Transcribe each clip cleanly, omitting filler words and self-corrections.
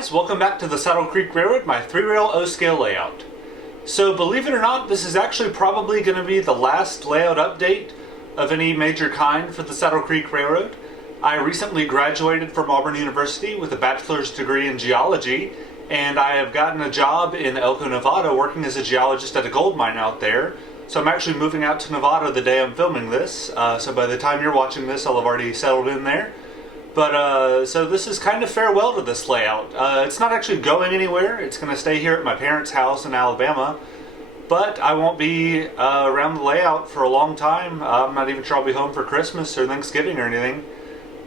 guys, welcome back to the Saddle Creek Railroad, my 3-rail O-scale layout. So believe it or not, this is actually probably going to be the last layout update of any major kind for the Saddle Creek Railroad. I recently graduated from Auburn University with a bachelor's degree in geology, and I have gotten a job in Elko, Nevada working as a geologist at a gold mine out there. So I'm actually moving out to Nevada the day I'm filming this, so by the time you're watching this I'll have already settled in there. But, so this is kind of farewell to this layout. It's not actually going anywhere. It's going to stay here at my parents' house in Alabama. But I won't be around the layout for a long time. I'm not even sure I'll be home for Christmas or Thanksgiving or anything.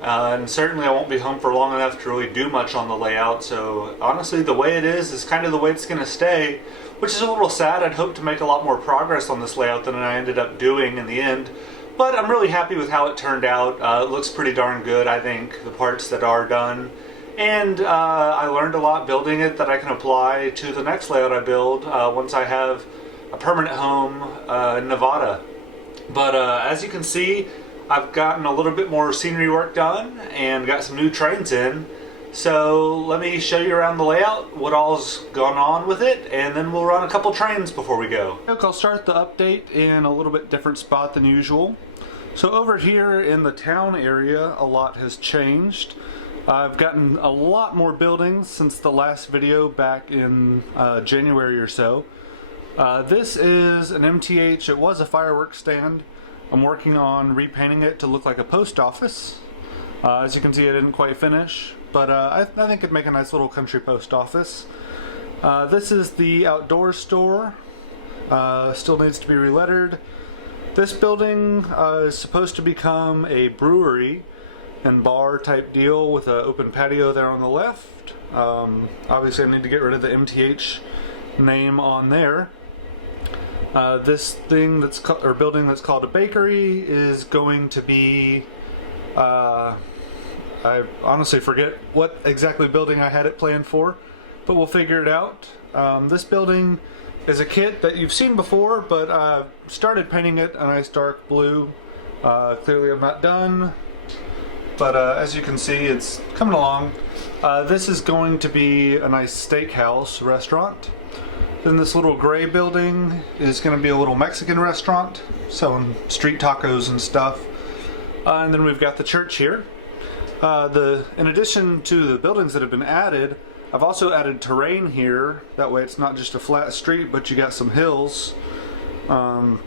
And certainly I won't be home for long enough to really do much on the layout. So honestly, the way it is kind of the way it's going to stay, which is a little sad. I'd hoped to make a lot more progress on this layout than I ended up doing in the end. But I'm really happy with how it turned out. It looks pretty darn good, I think, the parts that are done. And I learned a lot building it that I can apply to the next layout I build once I have a permanent home in Nevada. But as you can see, I've gotten a little bit more scenery work done and got some new trains in. So let me show you around the layout, what all's gone on with it, and then we'll run a couple trains before we go. I'll start the update in a little bit different spot than usual. So over here in the town area, a lot has changed. I've gotten a lot more buildings since the last video back in January or so. This is an MTH. It was a fireworks stand. I'm working on repainting it to look like a post office. As you can see, I didn't quite finish, but I think it'd make a nice little country post office. This is the outdoor store. Still needs to be relettered. This building is supposed to become a brewery and bar type deal with an open patio there on the left. Obviously I need to get rid of the MTH name on there. This thing building that's called a bakery is going to be I honestly forget what exactly building I had it planned for, but we'll figure it out. This building is a kit that you've seen before, but I started painting it a nice dark blue. Clearly I'm not done, but as you can see, it's coming along. This is going to be a nice steakhouse restaurant. Then this little gray building is going to be a little Mexican restaurant, selling street tacos and stuff. And then we've got the church here. In addition to the buildings that have been added, I've also added terrain here. That way it's not just a flat street, but you got some hills. You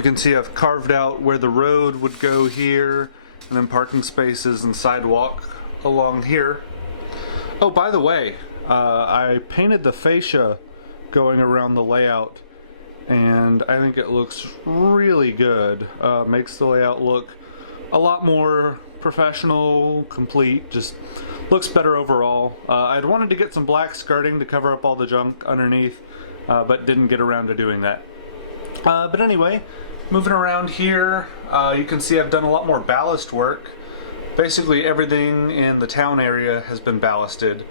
can see I've carved out where the road would go here, and then parking spaces and sidewalk along here. Oh, by the way, I painted the fascia going around the layout, and I think it looks really good. Makes the layout look a lot more professional, complete, just looks better overall. I'd wanted to get some black skirting to cover up all the junk underneath, but didn't get around to doing that. But anyway, moving around here, you can see I've done a lot more ballast work. Basically everything in the town area has been ballasted,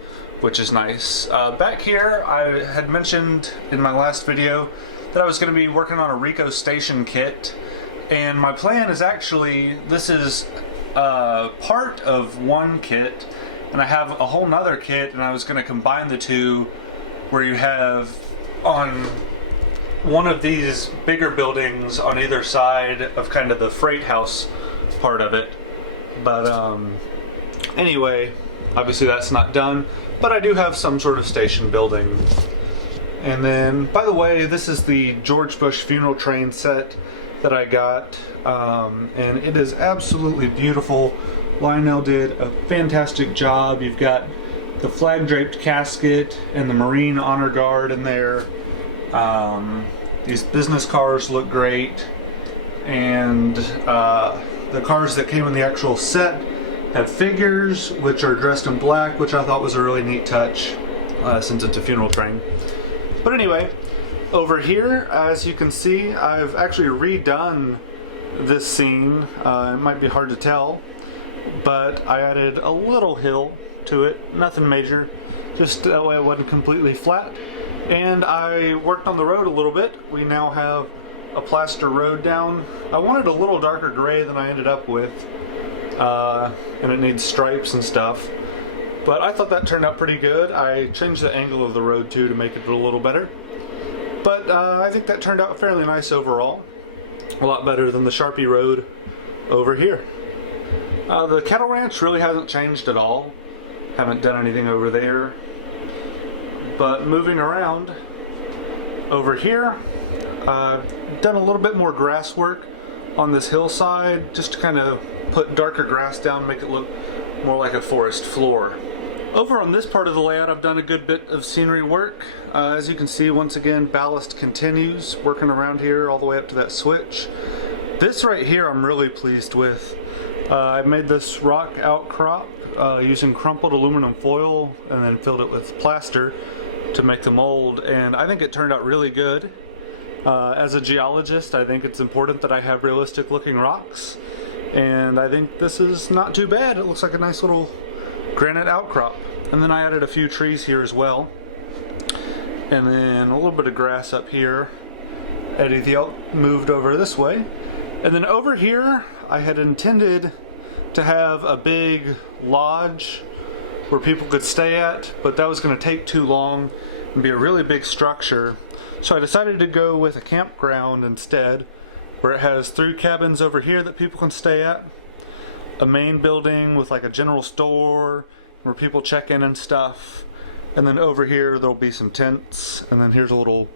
which is nice. Back here, I had mentioned in my last video that I was going to be working on a Rico station kit, and my plan is actually, this is part of one kit, and I have a whole nother kit, and I was going to combine the two, where you have on one of these bigger buildings on either side of kind of the freight house part of it. But anyway, obviously that's not done, but I do have some sort of station building. And then, by the way, this is the George Bush funeral train set that I got, and it is absolutely beautiful. Lionel did a fantastic job. You've got the flag draped casket and the Marine Honor Guard in there. These business cars look great, and the cars that came in the actual set have figures which are dressed in black, which I thought was a really neat touch since it's a funeral train. But anyway, over here, as you can see, I've actually redone this scene. It might be hard to tell, but I added a little hill to it, nothing major, just that way it wasn't completely flat. And I worked on the road a little bit. We now have a plaster road down. I wanted a little darker gray than I ended up with, and it needs stripes and stuff. But I thought that turned out pretty good. I changed the angle of the road too to make it a little better. But I think that turned out fairly nice overall. A lot better than the Sharpie road over here. The cattle ranch really hasn't changed at all. Haven't done anything over there. But moving around over here, done a little bit more grass work on this hillside just to kind of put darker grass down, make it look more like a forest floor. Over on this part of the layout, I've done a good bit of scenery work. As you can see, once again, ballast continues, working around here all the way up to that switch. This right here I'm really pleased with. I made this rock outcrop using crumpled aluminum foil and then filled it with plaster to make the mold, and I think it turned out really good. As a geologist, I think it's important that I have realistic looking rocks, and I think this is not too bad. It looks like a nice little granite outcrop. And then I added a few trees here as well, and then a little bit of grass up here. Eddie the elk moved over this way, and then over here I had intended to have a big lodge where people could stay at, but that was going to take too long and be a really big structure. So I decided to go with a campground instead, where it has 3 cabins over here that people can stay at, a main building with like a general store where people check in and stuff, and then over here there'll be some tents, and then here's a little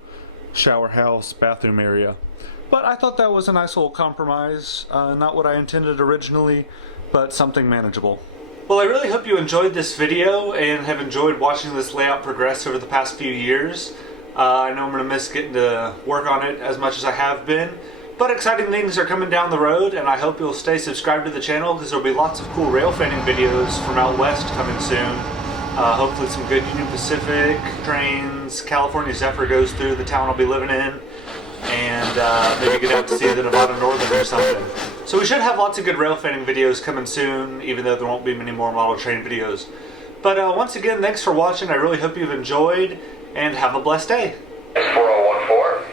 shower house, bathroom area. But I thought that was a nice little compromise. Not what I intended originally, but something manageable. Well, I really hope you enjoyed this video and have enjoyed watching this layout progress over the past few years. I know I'm going to miss getting to work on it as much as I have been, but exciting things are coming down the road, and I hope you'll stay subscribed to the channel because there'll be lots of cool rail fanning videos from out west coming soon. Hopefully some good Union Pacific trains. California Zephyr goes through the town I'll be living in, and maybe get out to see the Nevada Northern or something. So we should have lots of good rail fanning videos coming soon, even though there won't be many more model train videos. But once again, thanks for watching. I really hope you've enjoyed, and have a blessed day. 4014.